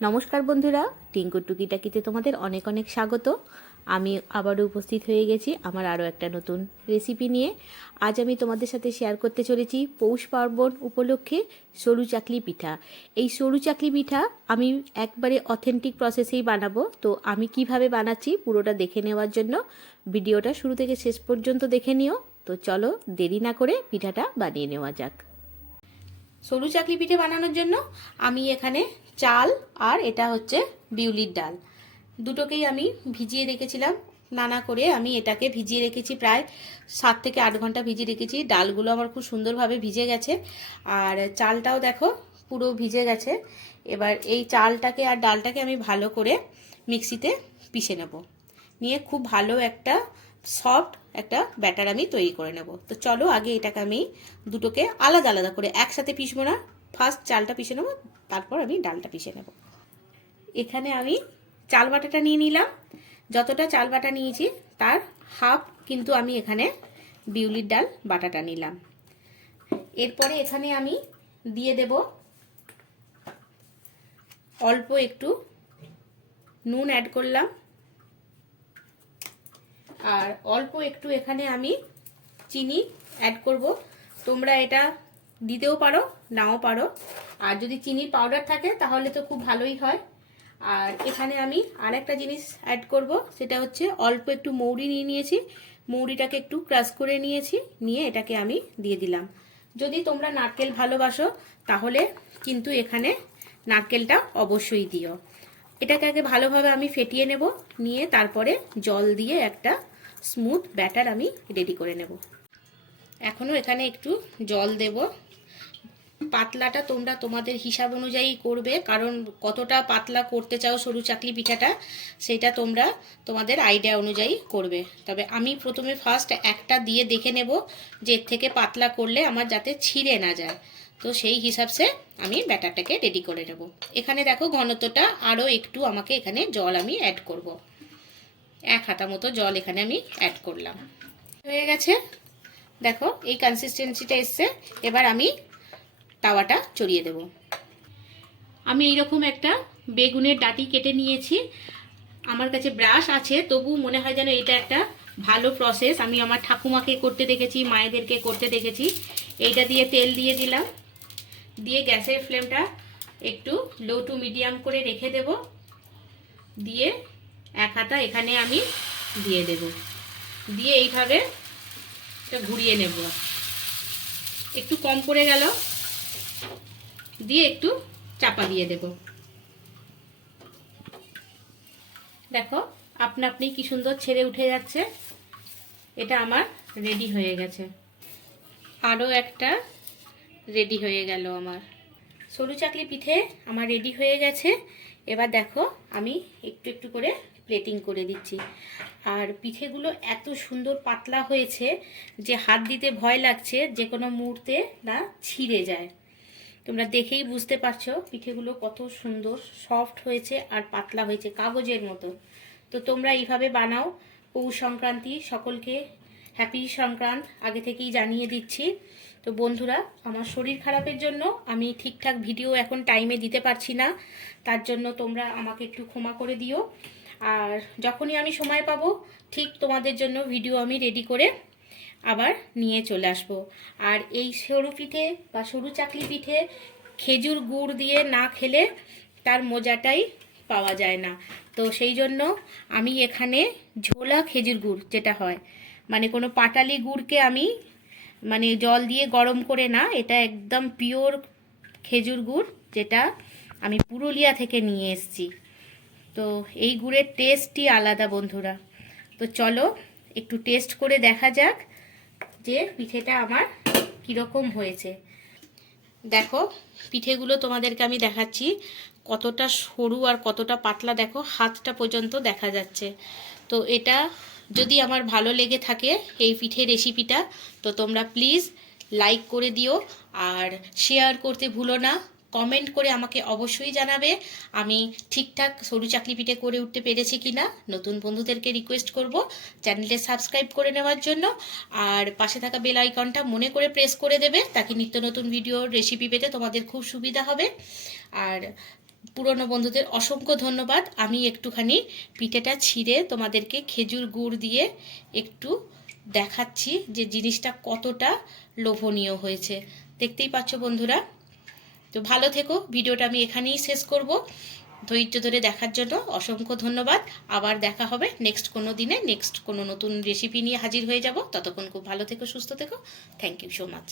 নমস্কার বন্ধুরা টিঙ্কুর টুকিটাকিতে তোমাদের অনেক অনেক স্বাগত। আমি আবারও উপস্থিত হয়ে গেছি আমার আরও একটা নতুন রেসিপি নিয়ে। আজ আমি তোমাদের সাথে শেয়ার করতে চলেছি পৌষ পার্বণ উপলক্ষে সরু চাকলি পিঠা। এই সরু চাকলি পিঠা আমি একবারে অথেন্টিক প্রসেসেই বানাবো। তো আমি কীভাবে বানাচ্ছি পুরোটা দেখে নেওয়ার জন্য ভিডিওটা শুরু থেকে শেষ পর্যন্ত দেখে নিও। তো চলো দেরি না করে পিঠাটা বানিয়ে নেওয়া যাক। সরু চাকলি পিঠে বানানোর জন্য আমি এখানে চাল আর এটা হচ্ছে বিউলির ডাল। দুটোকেই আমি ভিজিয়ে রেখেছিলাম। নানা করে আমি এটাকে ভিজিয়ে রেখেছি প্রায় সাত থেকে আট ঘণ্টা ভিজিয়ে রেখেছি। ডালগুলো আমার খুব সুন্দরভাবে ভিজে গেছে। আর চালটাও দেখো পুরো ভিজে গেছে। এবার এই চালটাকে আর ডালটাকে আমি ভালো করে মিক্সিতে পিষে নেব। নিয়ে খুব ভালো একটা সফট একটা ব্যাটার আমি তৈরি করে নেব। তো চলো আগে এটাকে আমি দুটোকে আলাদা আলাদা করে একসাথে পিষবো না। ফার্স্ট চালটা পিষে নেব, তারপর আমি ডালটা পিষে নেব। এখানে আমি চাল বাটাটা নিয়ে নিলাম। যতটা চাল বাটা নিয়েছি, তার হাফ কিন্তু আমি এখানে বিউলির ডাল বাটাটা নিলাম। এরপরে এখানে আমি দিয়ে দেব অল্প একটু নুন অ্যাড করলাম। আর অল্প একটু এখানে আমি চিনি অ্যাড করব। তোমরা এটা দিতেও পারো, নাও পারো। আর যদি চিনির পাউডার থাকে, তাহলে তো খুব ভালোই হয়। আর এখানে আমি আর একটা জিনিস অ্যাড করব, সেটা হচ্ছে অল্প একটু মৌরি নিয়ে নিয়েছি। মৌরিটাকে একটু ক্রাশ করে নিয়েছি, নিয়ে এটাকে আমি দিয়ে দিলাম। যদি তোমরা নারকেল ভালোবাসো, তাহলে কিন্তু এখানে নারকেলটা অবশ্যই দিও। এটাকে আগে ভালোভাবে আমি ফেটিয়ে নেব, নিয়ে তারপরে জল দিয়ে একটা স্মুথ ব্যাটার আমি রেডি করে নেব। এখনও এখানে একটু জল দেব। পাতলাটা তোমরা তোমাদের হিসাব অনুযায়ী করবে, কারণ কতটা পাতলা করতে চাও সরু চাকলি পিঠাটা, সেটা তোমরা তোমাদের আইডিয়া অনুযায়ী করবে। তবে আমি প্রথমে ফার্স্ট একটা দিয়ে দেখে নেব যে এর থেকে পাতলা করলে আমার যাতে ছিঁড়ে না যায়। তো সেই হিসাবসে আমি ব্যাটারটাকে রেডি করে নেব। এখানে দেখো ঘনত্বটা আরও একটু আমাকে এখানে জল আমি অ্যাড করব। এক হাতা মতো জল এখানে আমি অ্যাড করলাম। হয়ে গেছে। দেখো এই কনসিস্টেন্সিটা এসছে। এবার আমি তাওয়াটা চড়িয়ে দেব। আমি এইরকম একটা বেগুনের ডাটি কেটে নিয়েছি। আমার কাছে ব্রাশ আছে, তবু মনে হয় যেন এটা একটা ভালো প্রসেস আমি আমার ঠাকুমাকে করতে দেখেছি, মায়েদেরকে করতে দেখেছি। এইটা দিয়ে তেল দিয়ে দিলাম। দিয়ে গ্যাসের ফ্লেমটা একটু লো টু মিডিয়াম করে রেখে দেব। দিয়ে এক হাতা এখানে আমি দিয়ে দেব। দিয়ে এইভাবে ঘুরিয়ে নেব। একটু কম পড়ে গেল। দিয়ে একটু চাপা দিয়ে দেব। দেখো, আপনা আপনি কি সুন্দর ছেড়ে উঠে যাচ্ছে। এটা আমার রেডি হয়ে গেছে। আরও একটা রেডি হয়ে গেল আমার। সরু চাকলি পিঠে আমার রেডি হয়ে গেছে। এবার দেখো, আমি একটু একটু করে প্লেটিং করে দিচ্ছি। আর পিঠেগুলো এত সুন্দর পাতলা হয়েছে যে হাত দিতে ভয় লাগছে যে কোনো মুহূর্তে না ছিঁড়ে যায়। তোমরা দেখেই বুঝতে পারছ পিঠেগুলো কত সুন্দর সফট হয়েছে আর পাতলা হয়েছে, কাগজের মতো। তো তোমরা এইভাবে বানাও, পৌষ সংক্রান্তি সকলকে হ্যাপি সংক্রান্ত, আগে থেকেই জানিয়ে দিচ্ছি। তো বন্ধুরা, আমার শরীর খারাপের জন্য আমি ঠিকঠাক ভিডিও এখন টাইমে দিতে পারছি না, তার জন্য তোমরা আমাকে একটু ক্ষমা করে দিও। আর যখনই আমি সময় পাবো, ঠিক তোমাদের জন্য ভিডিও আমি রেডি করে আবার নিয়ে চলে আসব। আর এই সরু পিঠে বা সরু চাকলি পিঠে খেজুর গুড় দিয়ে না খেলে তার মজাটাই পাওয়া যায় না। তো সেই জন্য আমি এখানে ঝোলা খেজুর গুড় যেটা হয় মানে কোনো পাটালি গুড়কে আমি মানে জল দিয়ে গরম করে না, এটা একদম পিওর খেজুর গুড় যেটা আমি পুরুলিয়া থেকে নিয়ে এসেছি। তো এই গুড়ের টেস্টই আলাদা বন্ধুরা। তো চলো একটু টেস্ট করে দেখা যাক যে পিঠেটা আমার কীরকম হয়েছে। দেখো, পিঠেগুলো তোমাদেরকে আমি দেখাচ্ছি। কতটা সরু আর কতটা পাতলা, দেখো, হাতটা পর্যন্ত দেখা যাচ্ছে। তো এটা যদি আমার ভালো লেগে থাকে এই পিঠে রেসিপিটা তো তোমরা প্লিজ লাইক করে দিও আর শেয়ার করতে ভুলো না। কমেন্ট করে আমাকে অবশ্যই জানাবে, আমি ঠিকঠাক সরু চাকলি পিঠে করে উঠতে পেরেছি কি না নতুন বন্ধুদেরকে রিকোয়েস্ট করব চ্যানেলটা সাবস্ক্রাইব করে নেওয়ার জন্য, আর পাশে থাকা বেল আইকনটা মনে করে প্রেস করে দেবে, তাকে নিত্য নতুন ভিডিও রেসিপি পেতে তোমাদের খুব সুবিধা হবে। আর পুরনো বন্ধুদের অসংখ্য ধন্যবাদ, আমি একটুখানি পিঠেটা ছিঁড়ে তোমাদেরকে খেজুর গুড় দিয়ে একটু দেখাচ্ছি যে জিনিসটা কতটা লোভনীয় হয়েছে। দেখতেই পাচ্ছ বন্ধুরা তো ভালো থেকো। ভিডিওটা আমি এখানেই শেষ করব। ধৈর্য ধরে দেখার জন্য অসংখ্য ধন্যবাদ। আবার দেখা হবে নেক্সট কোনো দিনে, নেক্সট কোনো নতুন রেসিপি নিয়ে হাজির হয়ে যাব। ততক্ষণ খুব ভালো থেকো, সুস্থ থেকো। Thank you so much